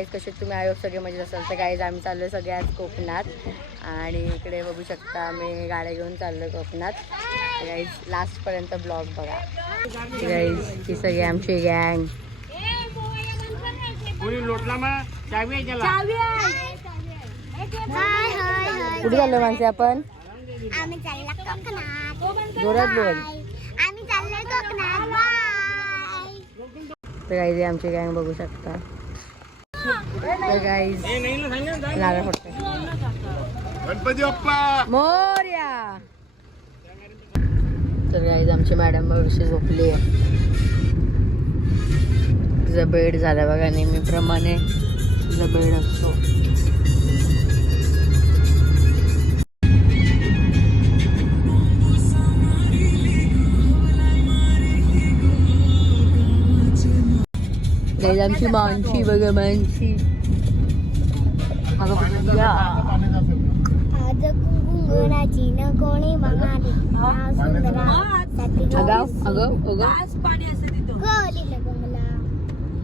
Guys कसे तुम्ही आयोग सगळे मजेत असाल. तर गाईज आम्ही चाललो सगळे आज कोकणात आणि इकडे बघू शकता आम्ही गाड्या घेऊन चाललो कोकणात. गाईज लास्टपर्यंत ब्लॉग बघा. गाईज ही सगळी आमची गँग. कुठे चाललो माणसे आपण? जोरात बोल. तर गाईज आमची गँग बघू शकता. तर गाईज नारळ फोडते. गणपती बाप्पा मोरया. तर गाईज आमची मॅडम भविष्य झोपली आहे. तिचा बेड झाला बघा. नेहमीप्रमाणे तिचा बेड असतो. गाईज आमची मानशी बघा. मानशी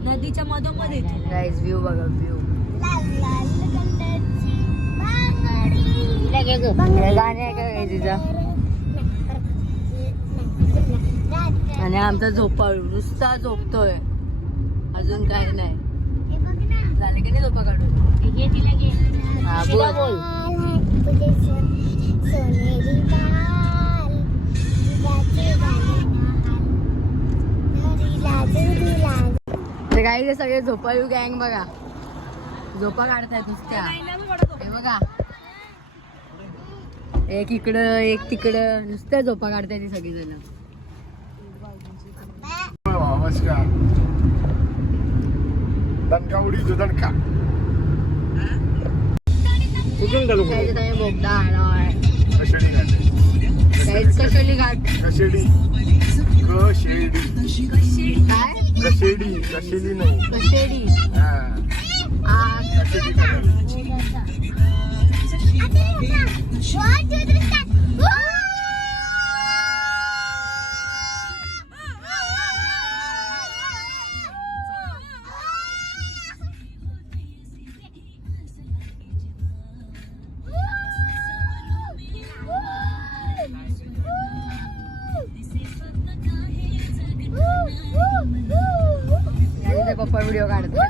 नदीच्या मधोमध्ये. गाईज व्ह्यू बघा. व्ह्यू गाणे आहे का तिचा. आणि आमचा झोपाळू नुसता झोपतोय. अजून काही नाही झाले की नाही झोपा काढून. हा बोल. तर काही सगळे झोपाळू गँग बघा. झोपा काढतायत नुसत्या. हे बघा एक इकडं एक तिकडं नुसत्या झोपा काढताय ती सगळी जण. दणका उडी जो दणका. बोगदा आलाय. कशेडी घाट. कशेली घाट. कशेडी कशेडी काय कशेडी कशेली नाही कशेडी. हा कशेडी घाट. पप्पा व्हिडिओ काढतो.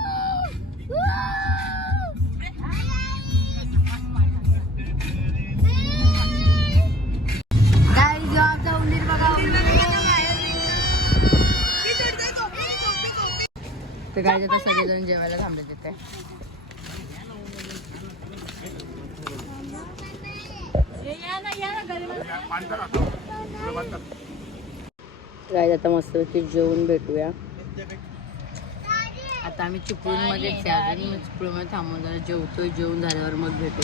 उंदीर बघा. तर काय आता सगळेजण जेवायला थांबले तिथे. काय आता मस्तपैकी जेवून भेटूया. आता आम्ही चिपळूणमध्येच आहे. अजून चिपळूणमध्ये थांबून जरा जेवतोय. जेवून झाल्यावर मग भेटू.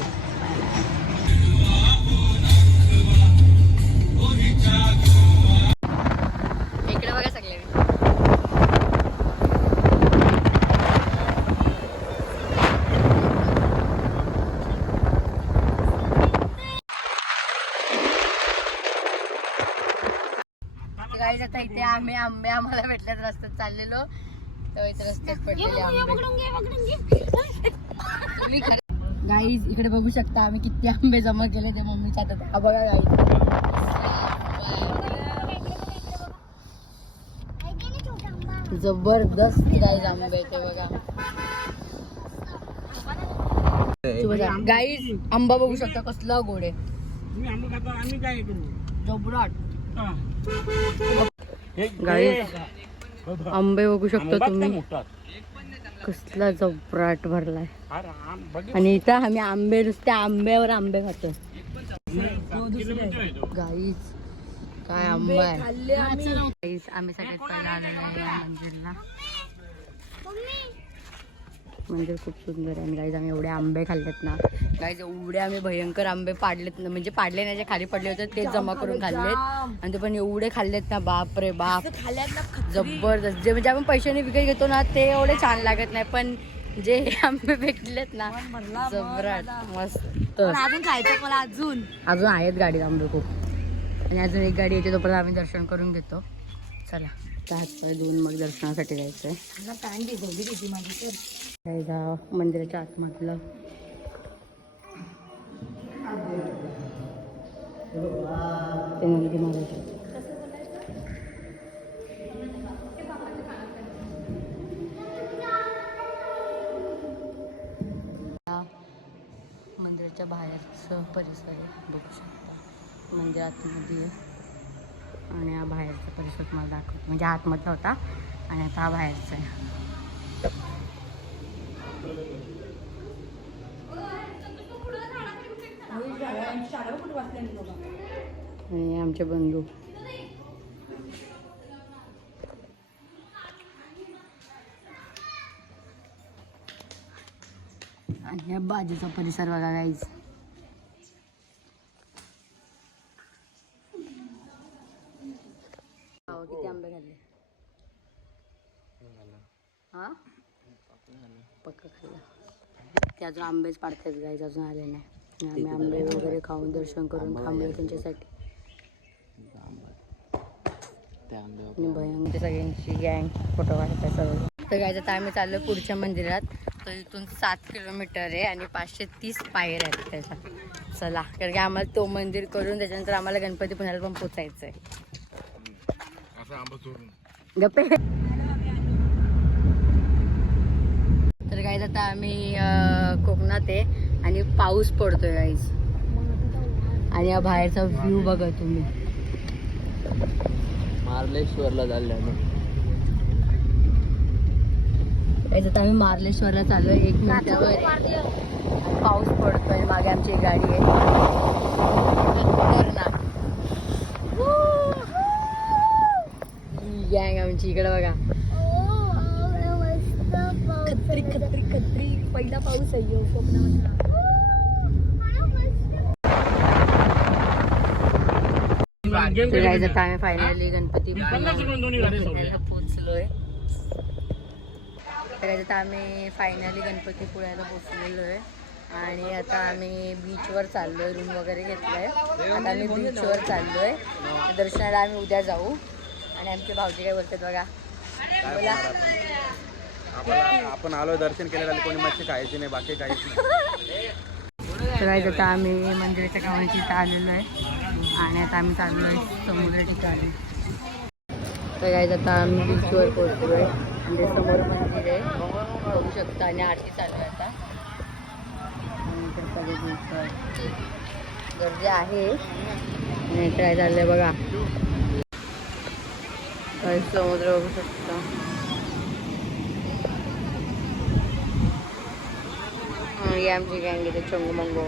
इकडे बघा सगळे. गाईज आता इथे आम्ही आंबे आम्हाला भेटल्यात. रस्त्यात चाललेलो तर इथे रस्त्यात पडलेले आंबे. गाईज इकडे बघू शकता आम्ही किती आंबे जमा केले ते मम्मीच्या हातात. हा बघा गाईज. जबरदस्त गाईज आंबे ते बघा. गाईज आंबा बघू शकता कसला गोड आहे. जबराट. गाईज आंबे बघू शकता तुम्ही कसला जबराट भरलाय. आणि इथं आम्ही आंबे नुसत्या आंब्यावर आंबे खातो. गाईज काय आंबा आहे. गाईज आम्ही सगळ्यात पहिला आलेलो आहे या मंदिरला. मंदिर खूप सुंदर आहे. आणि गाईज आम्ही एवढे आंबे खाल्लेत ना. गाईज एवढे आम्ही भयंकर आंबे पाडलेत ना. म्हणजे पाडले नाही जे खाली पडले होते तेच जमा करून खाल्लेत. आणि ते पण एवढे खाल्लेत ना. बाप रे बाप जबरदस्त. जे म्हणजे आपण पैशाने विकत घेतो ना ते एवढे छान लागत नाही. पण जे आंबे भेटलेत ना जबराट मस्त. अजून खायचं मला. अजून आहेत गाडीत आंबे खूप. आणि अजून एक गाडी येते तोपर्यंत आम्ही दर्शन करून घेतो. चला. हातपाय धुवून मग दर्शनासाठी जायचं आहे. मला पॅन्ट भिजवली होती माझी तर. जायला मंदिराच्या आतमधलं ते नंदी महाराज. मंदिराच्या बाहेरचं परिसर आहे, बघू शकता. मंदिर आतमध्ये आहे आणि हा बाहेरचा परिसर तुम्हाला दाखवतो. म्हणजे आतमधला होता आणि आता हा बाहेरचा आहे. आणि आमचे बंधू आणि या बाजूचा परिसर बघा गाईज. किती आंबे खाल्ले? हा पक्का खाल्ला. ते अजून आंबेच पाडतात गाईज, अजून आले नाही. आम्ही आंबे वगैरे खाऊन दर्शन करून थांबलो त्यांच्यासाठी. आणि भयंकर सगळ्यांची गँग फोटो काढत आहे सर्व. तर गाईज आता आम्ही चाललो पुढच्या मंदिरात. तर इथून 7 किलोमीटर आहे आणि 530 पायऱ्या आहेत त्याच्या. चला, कारण की आम्हाला तो मंदिर करून त्याच्यानंतर आम्हाला गणपती पुण्याला पण पोचायचं आहे. गप्पे. तर गाईज आता आम्ही कोकणात आहे आणि पाऊस पडतोय गाईज. आणि या बाहेरचा व्ह्यू बघा तुम्ही. मार्लेश्वरला चाललो आता आम्ही मार्लेश्वरला चाललोय. 1 मिनिटावर पाऊस पडतोय. मागे आमची गाडी आहे. गँग आमची इकडे बघा. खत्री खत्री खत्री पहिला पाऊस आहे कोकणामध्ये. आता आम्ही फायनली गणपती पोचलोय. आता आम्ही फायनली गणपतीपुळ्याला पोचलेलो आहे आणि आता आम्ही बीचवर चाललोय. रूम वगैरे घेतलाय. आता आम्ही बीचवर चाललोय. दर्शनाला आम्ही उद्या जाऊ. आणि आमचे भाऊजी काय बोलतात बघा. बोला. आपण आलो दर्शन केलेलं, कोणी मच्छी खायची नाही, बाकी काहीच नाही. तर आता आम्ही मंदिराच्या गावाची इथं आलेलो आहे आणि आता आम्ही चाललो आहे समुद्र ठिकाणी. तर काय आता आम्ही बीचवर पोहोचलो आहे. म्हणजे समोर मंदिर आहे बघू शकता आणि आरती चालू आहे आता. गर्दी आहे आणि काय चाललंय बघा. समुद्र बघू शकता. ही आमची गँग इथे चंगमंगो.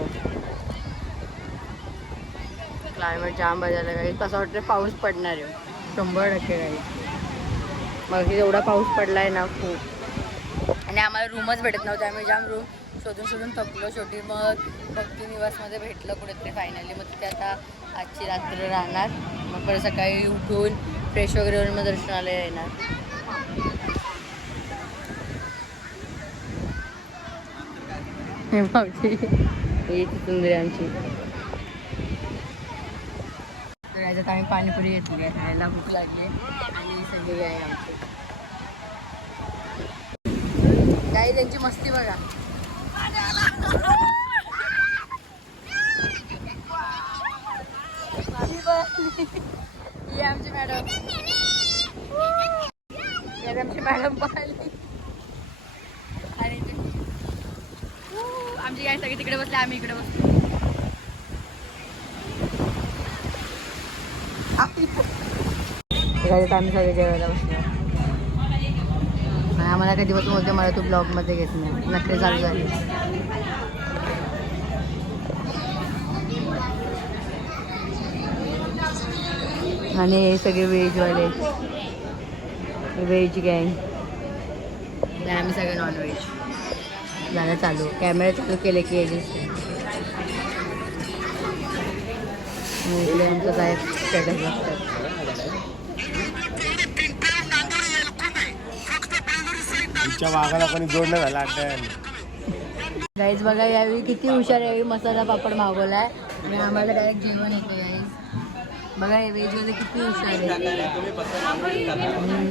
क्लायमेट जाम बदललं काही. कसं वाटतं पाऊस पडणार आहे 100% काही. मग एवढा पाऊस पडलाय ना खूप. आणि आम्हाला रूमच भेटत नव्हते. आम्ही जाम रूम शोधून थकलो. शेवटी मग भक्ती निवासमध्ये भेटलं कुठेतरी फायनली. मग तिथे आता आजची रात्र राहणार. मग परत सकाळी उठून फ्रेश वगैरे होऊन मग दर्शनाला येणार. भाऊजी ही सुंदरी आमची. तर याच्यात आम्ही पाणीपुरी घेतली आहे. खायला भूक लागली आणि सगळी आहे आमची. काही त्यांची मस्ती बघा. ही आमची मॅडम. आमची मॅडम पाहिली. आणि आमची काय सगळी तिकडे बसले, आम्ही इकडे बसलो. आम्ही सगळे जेवायला बसलो. आम्हाला कधी बसून बोलते मला तू ब्लॉगमध्ये घेत नाही. नखरे चालू झाले. आणि हे सगळे व्हेजवाले, व्हेज गँग. आम्ही सगळे नॉनव्हेज. झालं चालू. कॅमेरा चालू केले की इकडे आमचं काय स्टेटस बघतात. वाघाला कोणी जोडलं झालं अड्ड्याने. गाईज बघा यावेळी किती हुशार. यावेळी मसाला पापड मागवलाय आणि आम्हाला डायरेक्ट जेवण येतं गाईज. बघा व्हेज मध्ये किती हुशार आहे.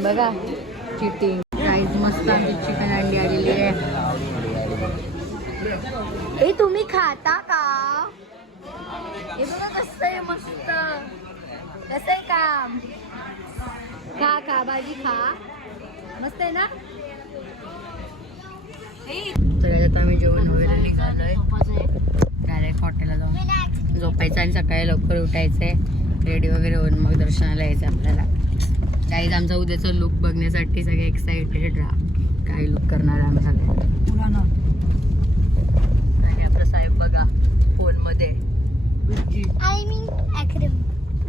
बघा चिटिंग गाईज मस्त आमची चिकन अंडी आलेली आहे. हे तुम्ही खाता का? हे बघा कसं आहे मस्त. कसं आहे काम? खा खा भाजी खा. मस्त आहे ना. तर आता आम्ही जेवण वगैरे निघालोय. डायरेक्ट हॉटेलला जाऊन झोपायचं आणि सकाळी लवकर उठायचंय. रेडी वगैरे होऊन मग दर्शनाला यायचं आपल्याला. काहीच आमचा उद्याचा लुक बघण्यासाठी सगळे एक्साइटेड राहा. काय लुक करणार आहे आम्ही सगळे. आणि आपला साहेब बघा फोन मध्ये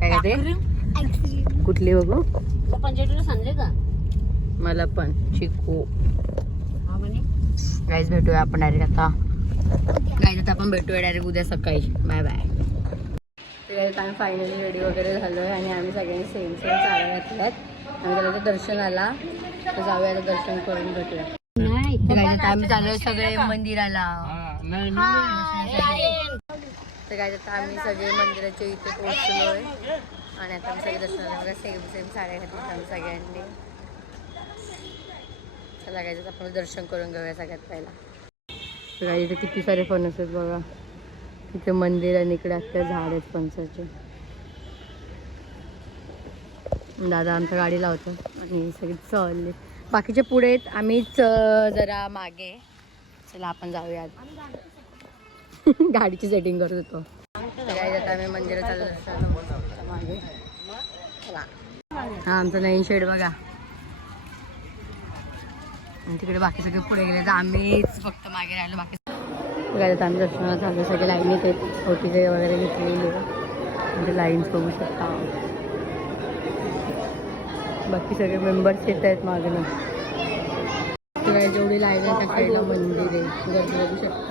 काय ते कुठली बघू सांगले का मला पण चिकू. गाईज भेटूया आपण डायरेक्ट आता. गाईज आता आपण भेटूया डायरेक्ट उद्या सकाळी. Bye bye. तर आम्ही फायनली रेडी वगैरे झालो आहे आणि आम्ही सगळ्यांनी सेम साड्या घातल्यात. आणि त्याला दर्शनाला तर जाऊया आता दर्शन करून भेटूया. आता आम्ही चाललोय सगळे मंदिराला. तर काय आता आम्ही सगळे मंदिराच्या इथे पोहोचलोय आणि आता आम्ही सगळे दर्शनाला बघा सेम साड्या घातल्यात आम्ही सगळ्यांनी. चला काय आपण दर्शन करून घेऊया सगळ्यात पहिला. तर काय इथे किती सारे फणस आहेत बघा. तिथे मंदिर आणि इकडे अख्ख्या झाड आहेत फणसाचे. दादा आमच्या गाडीला होतं आणि सगळे चालले. बाकीचे पुढे आहेत आम्हीच जरा मागे. चला आपण जाऊया. गाडीची सेटिंग करत होतो. काय जाता आम्ही मंदिरात चाललो मागे. हा आमचा नवीन शेड बघा. आणि तिकडे बाकी सगळे पुढे गेले तर आम्हीच फक्त मागे राहिलो. बाकी काय जातं आम्ही दर्शनाला चाललो. सगळे लाईनीत आहेत. ओटीचे वगैरे घेतलेले म्हणजे लाईन्स बघू शकता. बाकी सगळे मेंबर्स येत आहेत मागणं. सगळ्या जेवढी लाईन आहे त्या साईडला मंदिर आहे. गर्दी बघू शकता.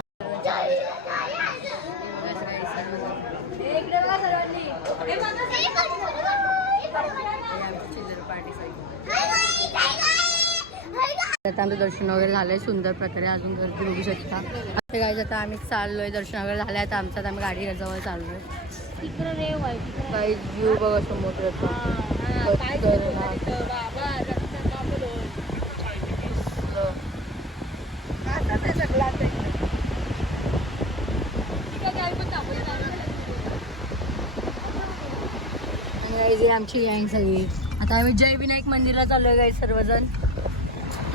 आता आमचं दर्शन वगैरे झालंय सुंदर प्रकारे. अजून गर्दी बघू शकता. आता काय आता आम्ही चाललोय. दर्शन वगैरे झालंय. आता आमच्यात आम्ही गाडी जवळ चाललोय. काही व्ह्यू बघा समुद्राचा. आणि आमची गँग सगळी. आता आम्ही जय विनायक मंदिरला चाललोय गाईज सर्वजण.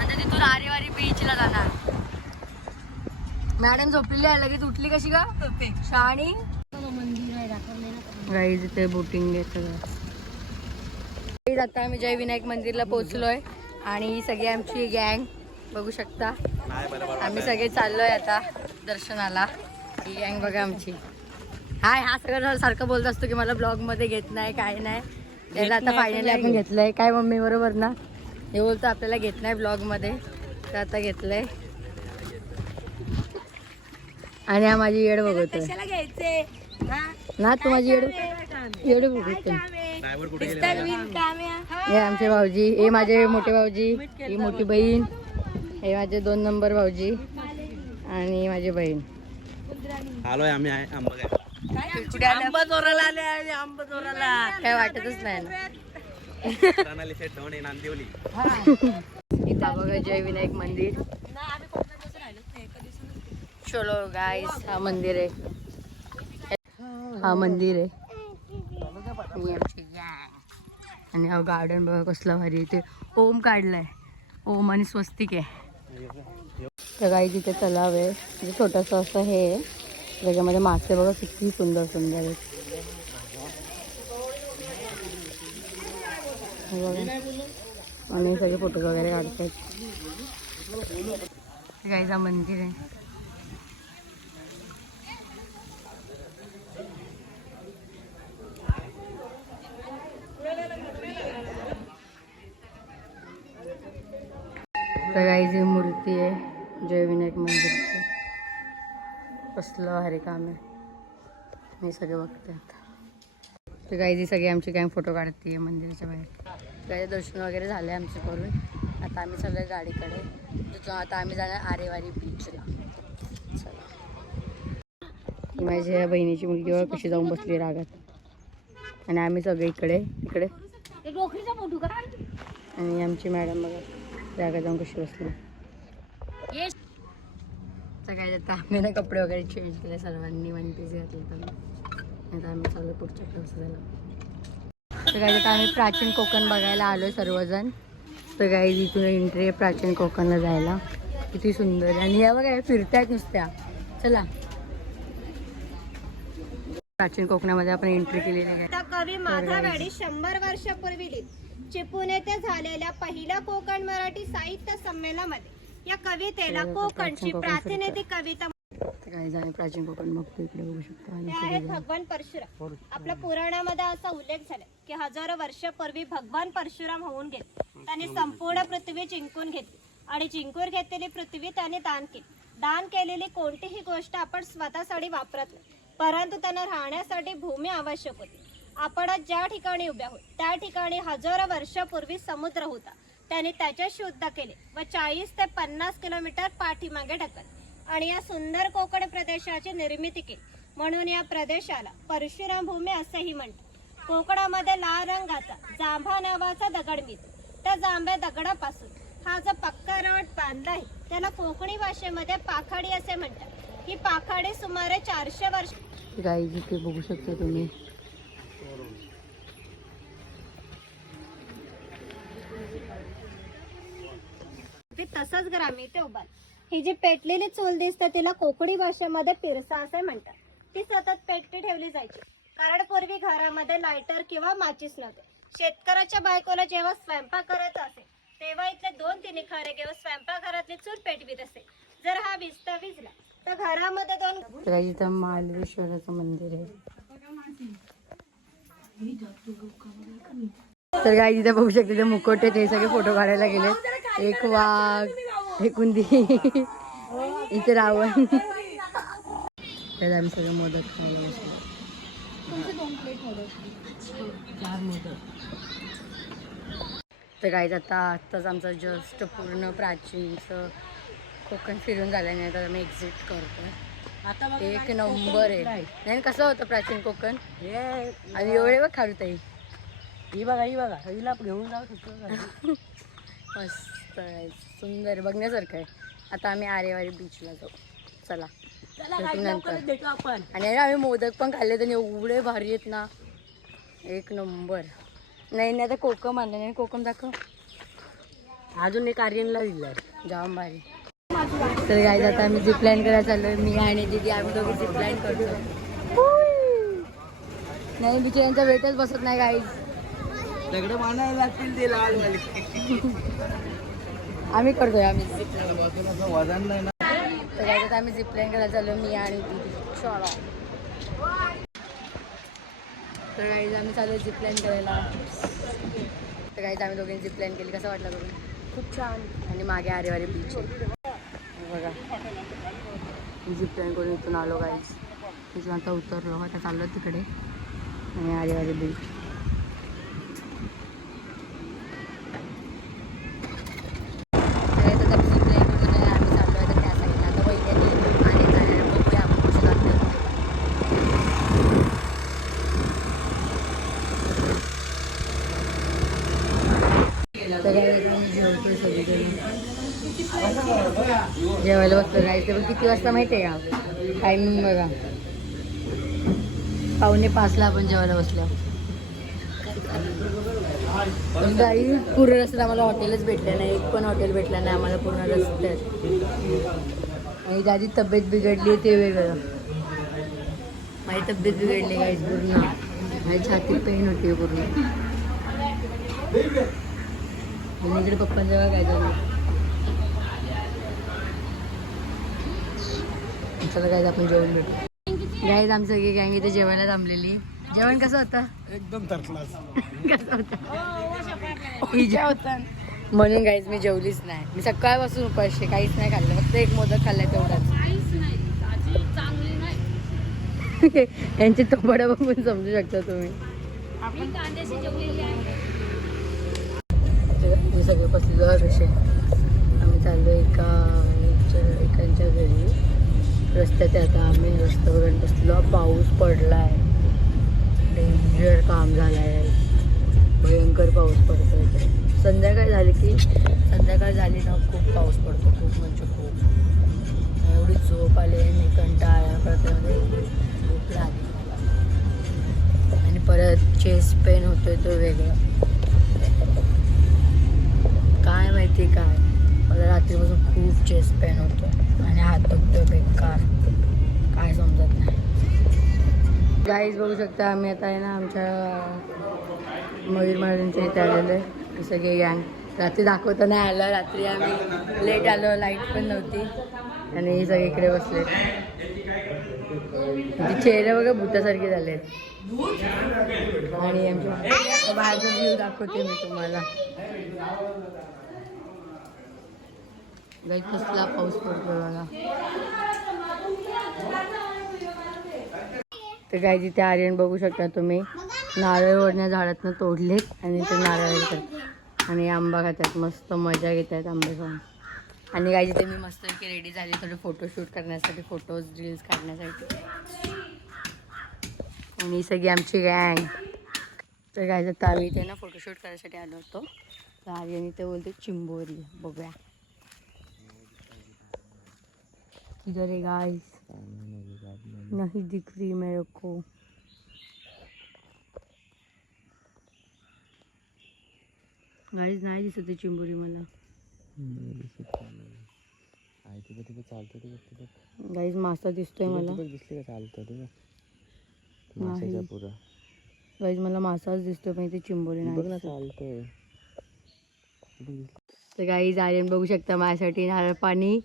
आता तिथून आरेवारी बीचला जाणार. मॅडम झोपलेली आहे लगेच उठली कशी का शहाणी. गाईज इथे बोटिंग आहे सगळं. आता आम्ही जय विनायक मंदिरला पोहोचलोय आणि ही सगळी आमची गँग बघू शकता. आम्ही सगळे चाललोय आता दर्शनाला. ही गँग बघा आमची. हाय हा सगळं सारखं बोलत असतो की मला ब्लॉग मध्ये घेत नाही काय नाही. त्याला आता फायनली आपण घेतलंय. काय मम्मी बरोबर ना. हे बोलतो आपल्याला घेत नाही ब्लॉग मध्ये तर आता घेतलंय. आणि हा माझी येड बघतोय ना. तू माझी येड बघतोय. हे आमचे भाऊजी. हे माझे मोठे भाऊजी. ही मोठी बहीण. हे माझे 2 नंबर भाऊजी आणि माझी बहीण. आलोय आम्ही आंबा चोराला आले. आंबा चोराला काय वाटतच नाही ना. इथं बघा जय विनायक मंदिर. चलो गाइस हा मंदिर आहे. हा मंदिर आहे. आणि हा गार्डन बघा कसला भारी. इथे ओम काढलाय. ओम आणि स्वस्तिक आहे. तर गाईस इथे तलाव आहे. म्हणजे छोटंसं असं हे आहे. त्याच्यामध्ये मासे बघा किती सुंदर सुंदर आहेत. आणि सगळे फोटो वगैरे काढतात. गाईस हा मंदिर आहे. तर गाईस ही मूर्ती आहे जय विनायक मंदिरची. कसलं भारी काम आहे. मी सगळे बघते आता. तर गाईस सगळी आमची गँग फोटो काढते मंदिराच्या बाहेर. काही दर्शन वगैरे झाले आमचे करून. आता आम्ही चाललोय गाडीकडे. तिथून आता आम्ही जाणार आरेवारी बीचला. चला. माझ्या बहिणीची मुलगी कशी जाऊन बसली रागात. आणि आम्ही सगळे इकडे इकडे. डोकरीचा फोटो का आणि आमची मॅडम बघा जागा जाऊन कशी बसली. सगळ्यात आता आम्ही ना कपडे वगैरे चेंज केले सर्वांनी, वन पीस घातले. तर आता आम्ही चालू पुढच्या क्लास झाला. तर काय आता आम्ही प्राचीन कोकण बघायला आलो सर्वजण. तर काय इथून एंट्री आहे प्राचीन कोकणला जायला. किती सुंदर आहे. आणि या बघा फिरतायत नुसत्या. चला प्राचीन कोकणामध्ये आपण एंट्री केलेली आहे. कवी माधव यांनी 100 वर्षापूर्वी चिपळूण येथे झालेल्या पहिल्या कोकण मराठी साहित्य संमेलनामध्ये या कवितेला कोकणची प्रातिनिधिक कविता काय झालं. प्राचीन कोकण बघतो इकडे बघू शकतो. ते आहेत भगवान परशुराम. आपल्या पुराणामध्ये असा उल्लेख झाला की हजारो वर्षापूर्वी भगवान परशुराम होऊन गेले. त्यांनी संपूर्ण पृथ्वी जिंकून घेतली आणि जिंकून घेतलेली पृथ्वी त्यांनी दान केली. दान केलेली कोणतीही गोष्ट आपण स्वतःसाठी वापरत नाही, परंतु त्यांना राहण्यासाठी भूमी आवश्यक होती. आपण ज्या ठिकाणी उभ्या आहोत त्या ठिकाणी हजारो वर्षापूर्वी समुद्र होता. त्यांनी त्याच्याशी युद्ध केले व 40 ते 50 किलोमीटर पाठीमागे ढकलले आणि या सुंदर कोकण प्रदेशाची निर्मिती केली. म्हणून या प्रदेशाला परशुराम भूमी असेही म्हणतात. कोकणामध्ये लाल रंगाचा जांभा नावाचा दगड मिळतो. त्या जांभ्या दगडापासून हा जो पक्का रट बांधला आहे त्याला कोकणी भाषेमध्ये पाखाडी असे म्हणतात. ही पाखाडी सुमारे 400 वर्ष गाई जिथे बघू शकता तुम्ही. तसंच ग्रामी ते उभार. ही जी पेटलेली चूल दिसते तिला कोकणी भाषेमध्ये पिरसा असे म्हणतात. ती सतत पेटती ठेवली जायची कारण पूर्वी घरामध्ये लायटर किंवा माचीस नव्हते. शेतकऱ्याच्या बायकोला जेव्हा स्वयंपाक करायचा असे तेव्हा इथले 2-3 निखारे किंवा स्वयंपाकघरातली चूल पेटवीत असे. जर हा विस्ता विजला तर घरामध्ये 2 इथं मालवेश्वराचं मंदिर आहे. तर काय तिथे बघू शकते ते मुकोटे ते सगळे फोटो काढायला गेले. एक वाघ, एक उंदी, इथे रावण. तर आम्ही सगळं मोदक खायला बसलो. 4 मोदक. तर काय आत्ताच आमचं जस्ट पूर्ण प्राचीनचं कोकण फिरून झाल्याने आता आम्ही एक्झिट करतो. एक नंबर आहे. नाही कसं होतं प्राचीन कोकण आणि एवढे बघ खारुताई. ही बघा हिला घेऊन जाऊ शकतो. मस्त आहे, सुंदर बघण्यासारखं आहे. आता आम्ही आरेवारी बीचला जाऊ. चला नंतर आपण. आणि आम्ही मोदक पण खाल्ले तर एवढे भारी आहेत ना, एक नंबर. नाही आता कोकम आणलं नाही. कोकम दाखव. अजून एक आर्यनला दिलाय जाम भारी. तर गाईज आता आम्ही झिप लाईन करायला चाललोय. मी आणि दीदी आम्ही दोघे झिप लाईन करतो. नाही बिचाऱ्यांचा वेटच बसत नाही गाईज. दगड मानायला लागतील ते लाल वाले. आम्ही करतोय आम्ही झिप वजन नाही ना. तर गाईज आता आम्ही झिप लाईन करायला चाललोय मी आणि दीदी. चला तर गाईज आम्ही चालू झिप लाईन करायला. तर गाईज आम्ही दोघांनी झिप लाईन केली. कसं वाटलं करून? खूप छान. आणि मागे आरेवारी बीच आहे बघा. झिप लाईन करून इथून आलो गाईज. तिथून आता उतरलो. आता चाललो तिकडे आणि आरेवारी बीच. जेवायला बसलो जायचं पण किती वाजता माहिती आहे का? टायमिंग बघा 4:45 आपण जेवायला बसलो. गाई पूर्ण रस्त्यात आम्हाला हॉटेलच भेटलं नाही. एक पण हॉटेल भेटलं नाही आम्हाला पूर्ण रस्त्यात. आणि दादी तब्येत बिघडली ते वेगळं. माझी तब्येत बिघडली गाईज पूर्ण. माझी छाती पेन होती पूर्ण. आणि इकडे पप्पांच्या काय झालं. चला गाईज आपण जेवण भेटू. गाईज आमचं सगळी गँग इथे जेवायला थांबलेली. जेवण कसं होतं? एकदम थर्ड कसं होतं? म्हणून गाईज मी जेवलीच नाही. मी सकाळपासून उपाशी काहीच नाही खाल्लं. फक्त एक मोदक खाल्लाय तेवढाच. यांची तोबडा बघून समजू शकता तुम्ही. सगळे बसलेलो कसे. आम्ही चाललो एकांच्या घरी. रस्त्यात आता आम्ही रस्ता बघत बसलो. पाऊस पडलाय डेंजर काम झालं आहे, भयंकर पाऊस पडतो इकडे. संध्याकाळ झाली की संध्याकाळ झाली ना खूप पाऊस पडतो, खूप म्हणजे खूप. एवढी झोप आली आणि कंटाळा करते, म्हणजे झोप लागली मला. आणि परत चेस्ट पेन होतोय तो वेगळा, काय माहिती काय. मला रात्रीपासून खूप चेस्ट पेन होतो आणि हात दुखतोय बेकार, काय समजत नाही. गाईज बघू शकता आम्ही आता आहे ना आमच्या मयूर महाराजांच्या इथे आलेलो आहे. सगळे गँग रात्री दाखवता नाही आलं, रात्री आम्ही लेट आलो, लाईट पण नव्हती आणि सगळे इकडे बसले. चेहरे बघा भूतासारखे झाले. आणि आमच्या बाहेरचा व्ह्यू दाखवते मी तुम्हाला. गाईज कसला पाऊस पडतो बघा. तर गाईज इथे आर्यन बघू शकता तुम्ही, नारळ वडण्या झाडातनं तोडलेत आणि ते नारळ खातात आणि आंबा खातात, मस्त मजा घेत आहेत आंबे खाऊन. आणि गाईज इथे मी मस्त रेडी झाली थोडे फोटोशूट करण्यासाठी, फोटोज रील्स काढण्यासाठी. आणि सगळी आमची गँग. तर गाईज आता आम्ही इथे ना फोटोशूट करायसाठी आलो होतो. तर आर्यन इथे बोलते चिंबोरी, बघूया किधर है गाइस, नहीं दिख रही मेरे को. गाइस नाही दिसत आहे चिंबोरी मला. गाइस मासा दिसतोय मला. गाइस मला मासाच दिसतोय पण इथे चिंबोरी नाही चालतोय. तर गाइस आर्यन बघू शकता माझ्यासाठी नारळ पाणी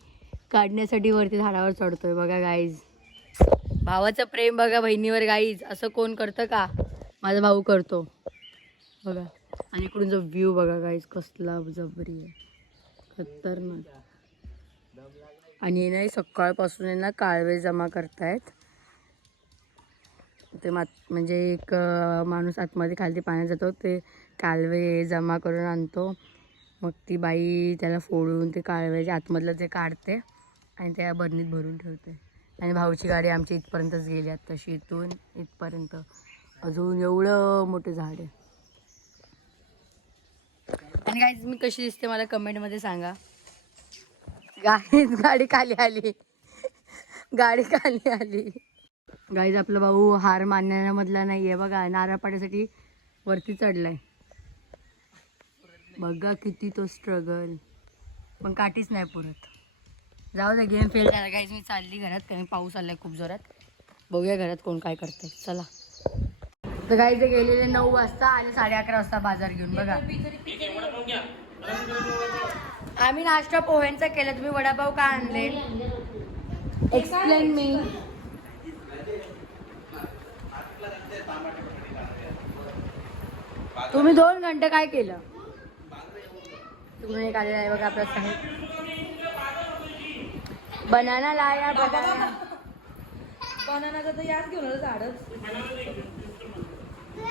काढण्यासाठी वरती झाडावर चढतोय बघा गाईज. भावाचं प्रेम बघा बहिणीवर गाईज, असं कोण करतं का, माझा भाऊ करतो बघा. आणि इकडून जो व्ह्यू बघा गाईज कसला जबरी आहे, खतरनाक. आणि नाही सकाळपासून आहे ना कालवे जमा करतायत ते म्हणजे एक माणूस आतमध्ये खाली पाण्यात जातो, ते कालवे जमा करून आणतो. मग ती बाई त्याला फोडून ते कालव्याच्या आतमधलं ते काढते आणि त्या बरणीत भरून ठेवते. आणि भाऊची गाडी आमची इथपर्यंतच गेली, तशी इथून इथपर्यंत अजून एवढं मोठं झाड आहे. आणि गाईज मी कशी दिसते मला कमेंटमध्ये सांगा. गाडी खाली आली, गाडी खाली आली. गाईज आपला भाऊ हार मानण्यामधला नाही आहे बघा, नारळ पाण्यासाठी वरती चढलाय बघा. किती तो स्ट्रगल, पण काठीच नाही पुरत. जाऊ दे, गेम फेल झाला गाईज. मी चालली घरात, कारण पाऊस आलाय खूप जोरात. बघूया घरात कोण काय करते, चला. तर गाईज गेलेले 9 वाजता आणि 11:30 वाजता बाजार घेऊन बघा. आम्ही नाश्ता पोह्यांचा केला, तुम्ही वडापाव का आणले, एक्सप्लेन मी. तुम्ही 2 घंटे काय केलं, तुम्ही आलेला आहे बघा आपला साहेब. बनाना लाया, बनानाचा तर याच घेऊन झाडच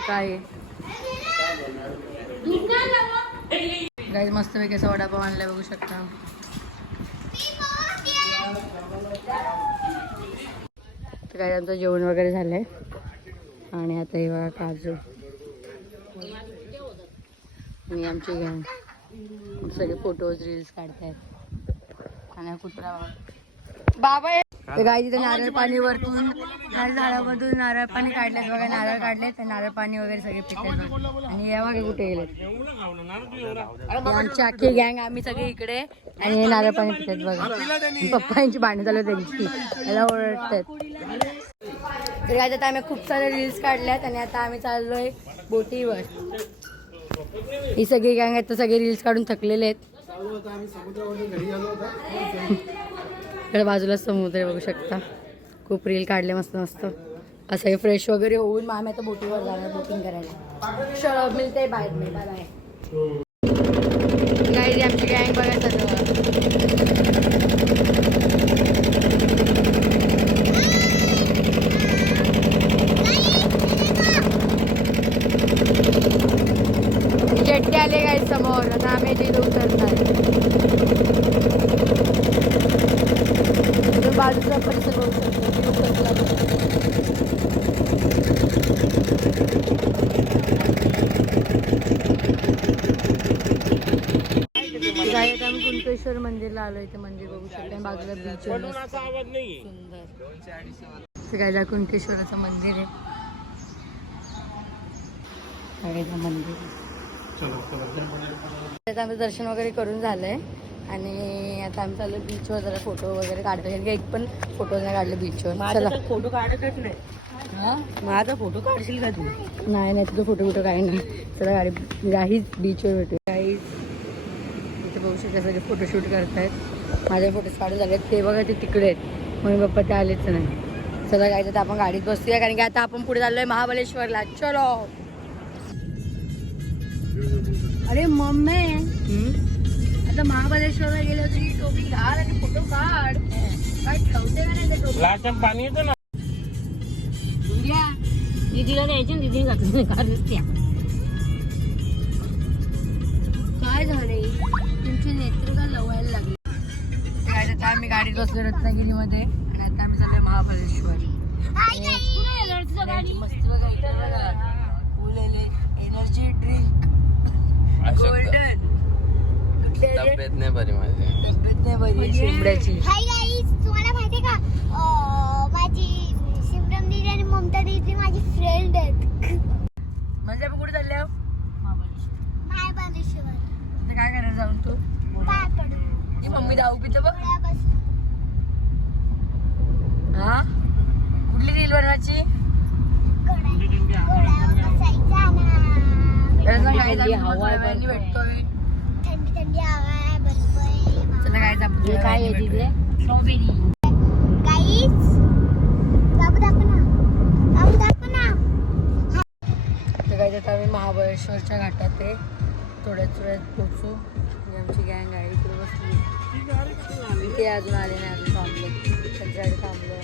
काय. गाईज मस्त पैकी असा वडापाव आणलाय बघू शकता. तर काय आमचं जेवण वगैरे झालंय आणि आता हे बघा काजू आणि आमची गँग सगळे फोटोज रील्स काढतायत. आणि कुत्रा बाबा गाय तिथे नारळ पाणी वरतून झाडामधून नारळ पाणी काढलेत बघा, नारळ काढलेत, नारळ पाणी वगैरे सगळे पिकलेत. आणि या बघा कुठे गेलेत आमची अख्खी गँग, आम्ही सगळे इकडे आणि हे नारळ पाणी पितात बघा. पप्पांची भांडण झालं त्यांची, याला ओरडतात. तर काय आता आम्ही खूप सारे रील्स काढल्यात आणि आता आम्ही चाललोय बोटीवर. ही सगळी गँग आहेत तर सगळे रील्स काढून थकलेले आहेत. इकडे बाजूला समुद्र आहे बघू शकता. खूप रील काढले मस्त मस्त असं हे फ्रेश वगैरे होऊन मग आम्ही आता बोटीवर जाणार बोटिंग करायला. चलो मिळते बाय बाय बाय. गाईज आमची गँग बघा जेट्टी आले गाईज समोर. आता आम्ही तिथे उतरणार. बाजूचा परिसर बघू शकतो. गाईज आम्ही कुंटेश्वर मंदिरला आलो. इथे मंदिर बघू शकतो बाजूला बीच सुंदर. गाईला कुंटेश्वराचं मंदिर आहे. मंदिर आता आमचं दर्शन वगैरे करून झालंय आणि आता आम्ही चाललो बीचवर जरा फोटो वगैरे काढतो. कारण की एक पण फोटो नाही काढले बीचवर. चला फोटो काढतच नाही. हा माझा फोटो काढशील का तू? नाही तुझं फोटो काही नाही. चला गाईच बीचवर भेटू. गाईज इथे बघू शकता सगळे फोटोशूट करतायत. माझे फोटो काढून झाले ते बघा ते तिकडे आहेत. मम्मी पप्पा ते आलेच नाही. चला गाईज आता आपण गाडीत बसूया कारण की आता आपण पुढे चाललोय महाबळेश्वरला. चलो. अरे मम्मी आता महाबळेश्वरला गेलो तरी टोपी घाल आणि फोटो काढ. काय ठेवते का नाही टोपी? पाणी येतं ना. दीदीला द्यायची दीदी घातली का दिसत्या. काय झाले तुमचे नेत्र का लवायला लागले? आता आम्ही गाडीत बसलो रत्नागिरीमध्ये आणि आता आम्ही चाललोय महाबळेश्वर. मस्त बघा इथे बघा फुलेले एनर्जी ड्रिंक गोल्डन. तब्येत नाही बरी माझी. तब्येत नाही बरी शिमड्याची. हाय गाईज, तुम्हाला माहिती का माझी सिमरन दीदी आणि ममता दीदी माझी फ्रेंड आहेत. म्हणजे आपण कुठे चालले आहोत? महाबळेश्वर. आता काय करायला जाऊन तू? पाय पडू. ती मम्मी दाऊ पितो बघ. गोळ्या बस. हा कुठली रील बनवायची? गोळ्यावर बसायचा ना. हवा भेटतोय. थंडी थंडी हवा आहे बरोबर. चला काय काय आहे तिथे? स्ट्रॉबेरी. गाईज बाबू दाखव ना. बाबू दाखव ना. तर काय आता आम्ही महाबळेश्वरच्या घाटात आहे. थोड्याच वेळात पोचू. ही आमची गँग आहे इकडे बसली. ते अजून आले नाही. अजून थांबले त्यांच्यासाठी थांबलो.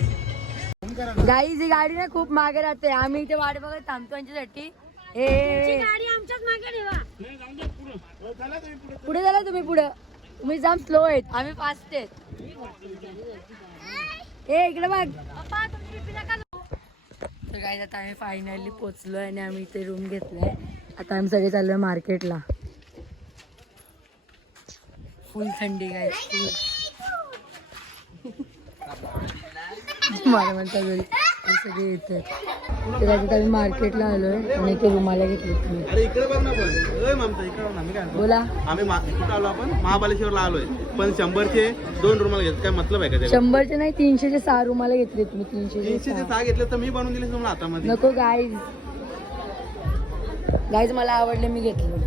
गाईज ही गाडी ना खूप मागे राहते. आम्ही इथे वाट बघत थांबतो यांच्यासाठी. गाडी आमच्याच मागे ठेवा. पुढे झाला तुम्ही तुम्ही जाम स्लो आहेत. आम्ही फास्ट आहेत. इकडे बघ. तर काय आता आम्ही फायनली पोचलोय आणि आम्ही इथे रूम घेतलाय. आता आम्ही सगळे चाललोय मार्केटला. फुल थंडी काय मला म्हणतात घरी सगळे येतात. तर आता आम्ही मार्केटला आलोय आणि इथे रुमाला घेतली तुम्ही. अरे इकडे बघ ना पण. ममता इकडे बघ ना. मी काय म्हणतो, बोला. आम्ही कुठं आलो आपण? महाबळेश्वरला आलोय पण 100चे 2 रुमाल घेत. काय मतलब आहे का त्याला? 100चे नाही 300चे 6 रुमाला घेतले तुम्ही. 300चे 6 घेतले तर मी बनवून दिले तुम्हाला हातामध्ये. नको गाईज. मला आवडले मी घेतलं.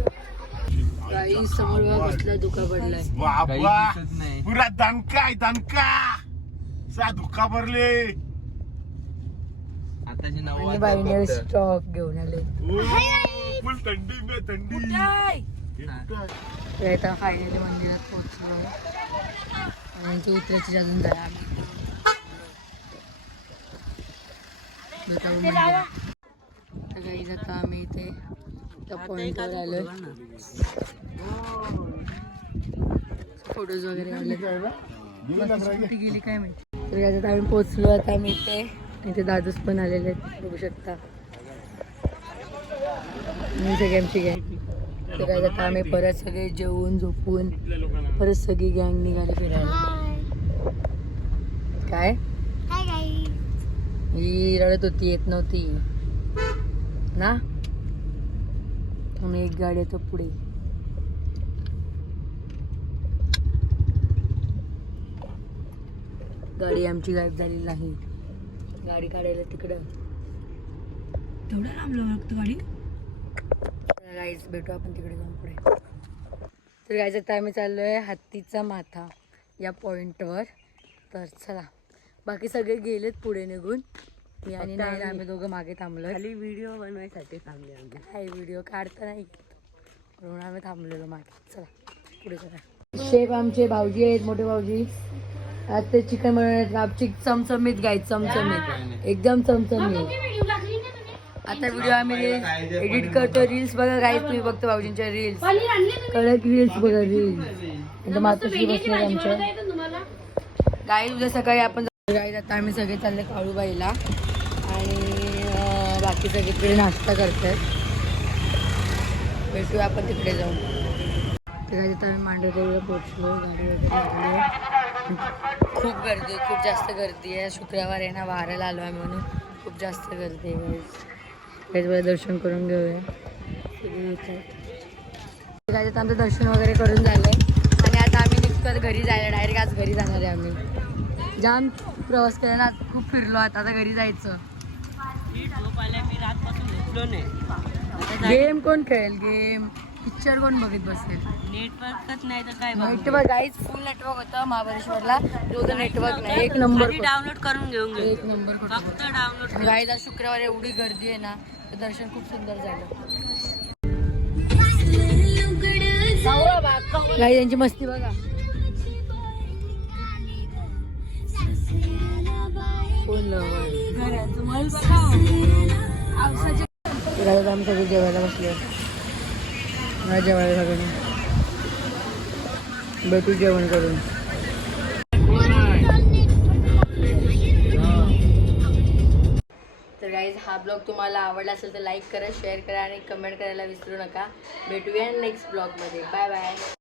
गाईज समोर बघा कसला धुका पडलाय. पुरा दणका आहे दणका. सा धुका भरले. आताची आणि बाईने स्टॉक घेऊन आले. फुल थंडी में थंडी. तर आता फायनली मंदिरात पोहोचलो आणि ते उतरायची अजून जाय. गाईज आता आम्ही इथे त्या पॉइंटवर आलोय. फोटोज वगैरे आले. कुठे गेली काय माहिती. तर याच्यात आम्ही पोचलो. आता आम्ही इथे दादूस पण आलेले आहेत बघू शकता. सगळी आमची गँग. तर आता आम्ही परत सगळे जेवून झोपून परत सगळी गँग निघाली फिरायला. काय हाय गाईज. ही रडत होती येत नव्हती ना. म्हणून एक गाडी येतो पुढे. गाडी आमची गायब झालेली नाही. गाडी काढायला तिकडं तेवढं लांबलं लागतं गाडी. गाईज भेटू आपण तिकडे जाऊन पुढे. तर गाईज आता आम्ही चाललोय हत्तीचा माथा या पॉइंटवर. तर चला बाकी सगळे गेलेत पुढे निघून. मी आणि नाही आम्ही दोघं मागे थांबलोय. खाली व्हिडिओ बनवायसाठी थांबले आम्ही. काय व्हिडिओ काढता नाही म्हणून आम्ही थांबलेलो मागे. चला पुढे चला. शेफ आमचे भाऊजी आहेत मोठे भाऊजी. आज ते चिकन बनवण्यात चमचमीत गाईज चमचमीत एकदम चमचमीत. आता व्हिडिओ आम्ही एडिट करतो. रील्स बघा गाईज तुम्ही बघतो भाऊजींच्या रील्स. कडक रील्स बघा रील्स. मातोश्री बसले आमच्या गाईज. उद्या सकाळी आपण गाईज आता आम्ही सगळे चालले काळूबाईला आणि बाकी सगळे तिकडे नाश्ता करतात. भेटूया आपण तिकडे जाऊन. काय तिथं आम्ही मांडरदेवीला पोहोचलो, गाडी वगैरे लागली. खूप गर्दी, खूप जास्त गर्दी आहे. शुक्रवार आहे ना, वारायला आलो आम्ही म्हणून खूप जास्त गर्दी आहे. त्याच्यामुळे दर्शन करून घेऊया. काय तिथं आमचं दर्शन वगैरे करून झालं आणि आता आम्ही निघतो घरी जायला. डायरेक्ट आज घरी जाणार आहे आम्ही. जाम प्रवास केला ना, खूप फिरलो. आता घरी जायचं. गेम कोण खेळेल? गेम पिक्चर कोण बघत बसेल? नेटवर्कच नाही तर काय नेटवर्क गाईज फुल नेटवर्क होतं महाबळेश्वरला. तो नेटवर्क नाही. एक नंबर डाउनलोड करून घेऊन घे. एक नंबर फक्त डाउनलोड. गाईज आज शुक्रवार एवढी गर्दी आहे ना, तर दर्शन खूप सुंदर झालं. गाईज यांची मस्ती बघा. आम्ही सगळे जेवायला बसले. जेवायला सगळ्यांनी भेटू जेवण करून. तर गाईज हा ब्लॉग तुम्हाला आवडला असेल तर लाईक करा, शेअर करा आणि कमेंट करायला विसरू नका. भेटूया नेक्स्ट ब्लॉगमध्ये. Bye bye.